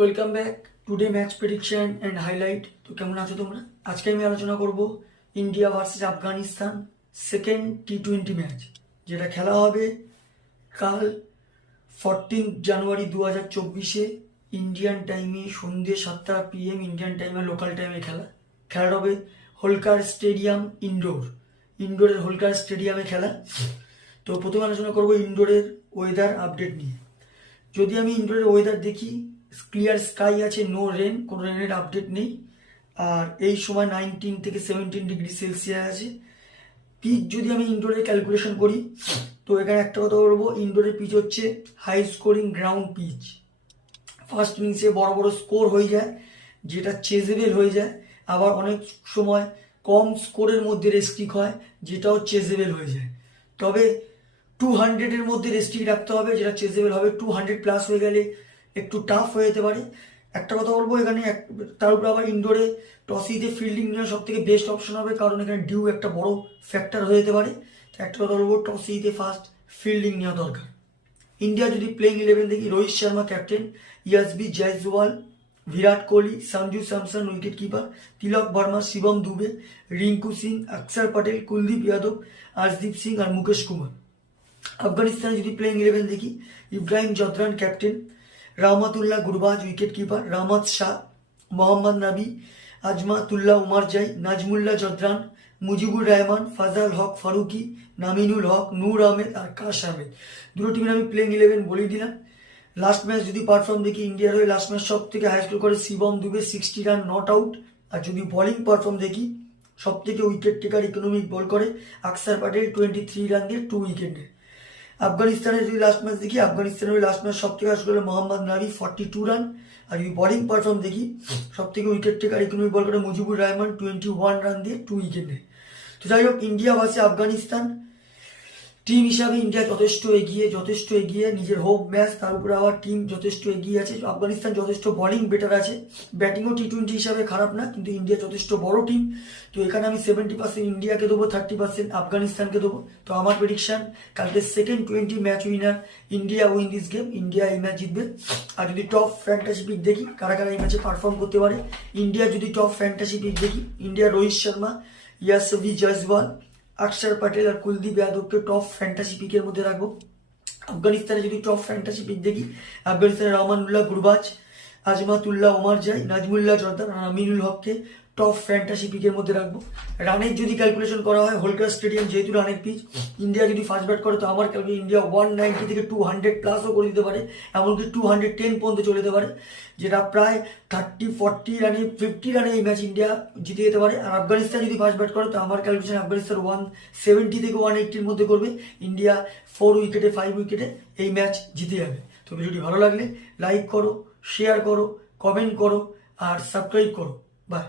Welcome back today match prediction and highlight. তো কেমন আছো তোমরা? আজকে আমি আলোচনা করব India versus Afghanistan second T20 match, যেটা খেলা হবে কাল 14 জানুয়ারি 2024 ইন্ডিয়ান টাইমে সন্ধ্যে 7টা PM ইন্ডিয়ান টাইমে, লোকাল টাইমে খেলাটা হবে হোলকার স্টেডিয়াম ইন্ডোরের হোলকার স্টেডিয়ামে খেলা। তো প্রথমে আলোচনা করব ইন্ডোরের ওয়েদার আপডেট নিয়ে। যদি আমি ইন্ডোরের ওয়েদার দেখি, ক্লিয়ার স্কাই আছে, নো রেন, কোনো রেনের আপডেট নেই। আর এই সময় 19 থেকে 17 ডিগ্রি সেলসিয়াস আছে। পিচ যদি আমি ইনডোরে ক্যালকুলেশন করি, তো এখানে একটা কথা বলবো, ইনডোরের পিচ হচ্ছে high scoring ground pitch. First ইনিংসে বড় বড় স্কোর হয়ে যায়, যেটা চেজেবল হয়ে যায়। আবার অনেক সময় কম স্কোরের মধ্যে রেস্ট্রিক্ট হয়, যেটাও চেজেবল হয়ে যায়। তবে 200-এর মধ্যে রেস্ট্রিক্ট রাখতে হবে, যেটা চেজেবল হবে। 200+ হয়ে গেলে একটু টাফ হয়ে যেতে পারে। একটা কথা বলবো এখানে, তার উপরে আবার ইনডোরে টসিতে ফিল্ডিং নেওয়া সব থেকে বেস্ট অপশন হবে, কারণ এখানে ডিউ একটা বড় ফ্যাক্টর হয়ে যেতে পারে। একটা কথা বলবো, টসিতে ফার্স্ট ফিল্ডিং নেওয়া দরকার। ইন্ডিয়া যদি প্লেইং 11 দেখি, Rohit Sharma captain, Yashasvi Jaiswal, Virat Kohli, Sanju Samson wicket keeper, Tilak Varma, Shivam Dube, Rinku Singh, Axar Patel, Kuldeep Yadav, Arshdeep Singh আর মুকেশ কুমার। আফগানিস্তানে যদি প্লেইং 11 দেখি, ইব্রাহিম জদরান ক্যাপ্টেন, রহমতুল্লাহ গুরবাজ উইকেট কিপার, রহমত শাহ, মোহাম্মদ নবী, আজমাতুল্লাহ উমারজাই, নাজমুল্লাহ জদরান, মুজিবুর রহমান, ফাজাল হক ফারুকি, নামিনুল হক, নূর আহমেদ আর কাশ আহমেদ। দুটো টিমের আমি প্লেইং 11 বলেই দিলাম। লাস্ট ম্যাচ যদি পারফর্ম দেখি, ইন্ডিয়ার হয়ে লাস্ট ম্যাচ সব থেকে হাই স্কোর করে Shivam Dube, 60 run, not out. আর যদি বোলিং পারফর্ম দেখি, সব থেকে উইকেট টেকার ইকোনমিক বল করে অক্ষর পটেল, 23 রান দিয়ে 2 উইকেট নেয়। আফগানিস্তানের যদি লাস্ট ম্যাচ দেখি, আফগানিস্তানের লাস্ট ম্যাচ সব থেকে হাই স্কোর করে মোহাম্মদ নাবি, 42 রান। আর যদি বোলিং পারফর্ম দেখি, সব থেকে উইকেট টেকার ইকোনমিক বল করে মুজিবুর রহমান, 21 রান দিয়ে 2 উইকেট নেয়। তো যাই হোক, ইন্ডিয়া ভার্সেস আফগানিস্তান টিম হিসাবে ইন্ডিয়া যথেষ্ট এগিয়ে, নিজের হোম ম্যাচ, তার উপরে আবার টিম যথেষ্ট এগিয়ে আছে। আফগানিস্তান যথেষ্ট বোলিং বেটার আছে, ব্যাটিংও টি20 হিসাবে খারাপ না, কিন্তু ইন্ডিয়া যথেষ্ট বড় টিম। তো এখানে আমি 70% ইন্ডিয়াকে দেবো, 30% আফগানিস্তানকে দেবো। তো আমার প্রেডিকশন, কালকে second 20 match winner India, win this game, India এই ম্যাচ জিতবে। আর যদি টপ ফ্যান্টাসি পিক দেখি, কারা কারা এই ম্যাচে পারফর্ম করতে পারে, ইন্ডিয়া যদি টপ ফ্যান্টাসি পিক দেখি, ইন্ডিয়া রোহিত শর্মা, ইয়াসবি জয়সওয়াল, অক্ষর পটেল আর কুলদীপ যাদবকে টপ ফ্যান্টাসি পিকের মধ্যে রাখবো। আফগানিস্তানে যদি টপ ফ্যান্টাসি পিক দেখি, আফগানিস্তানের রহমানুল্লাহ গুরবাজ, আজমাতুল্লাহ ওমারজাই, নাজমুল্লাহ জর্দান আর আমিনুল হককে টপ ফ্যান্টাসি পিকের মধ্যে রাখবো। রানের যদি ক্যালকুলেশন করা হয়, হোলকার স্টেডিয়াম যেহেতু রানের পিচ, ইন্ডিয়া যদি ফার্স্ট ব্যাট করে, তো আমার ক্যালকুলেশন ইন্ডিয়া 190 থেকে 200+ করে দিতে পারে, এমনকি 210 পর্যন্ত চলে যেতে পারে, যেটা প্রায় 30-40 রানে, 50 রানে এই ম্যাচ ইন্ডিয়া জিতে যেতে পারে। আর আফগানিস্তান যদি ফার্স্ট ব্যাট করে, তো আমার ক্যালকুলেশন আফগানিস্তান 170 থেকে 180-র মধ্যে করবে, ইন্ডিয়া 4 উইকেটে 5 উইকেটে এই ম্যাচ জিতে যাবে। তো ভিডিওটি ভালো লাগলে লাইক করো, শেয়ার করো, কমেন্ট করো আর সাবস্ক্রাইব করো। বাই।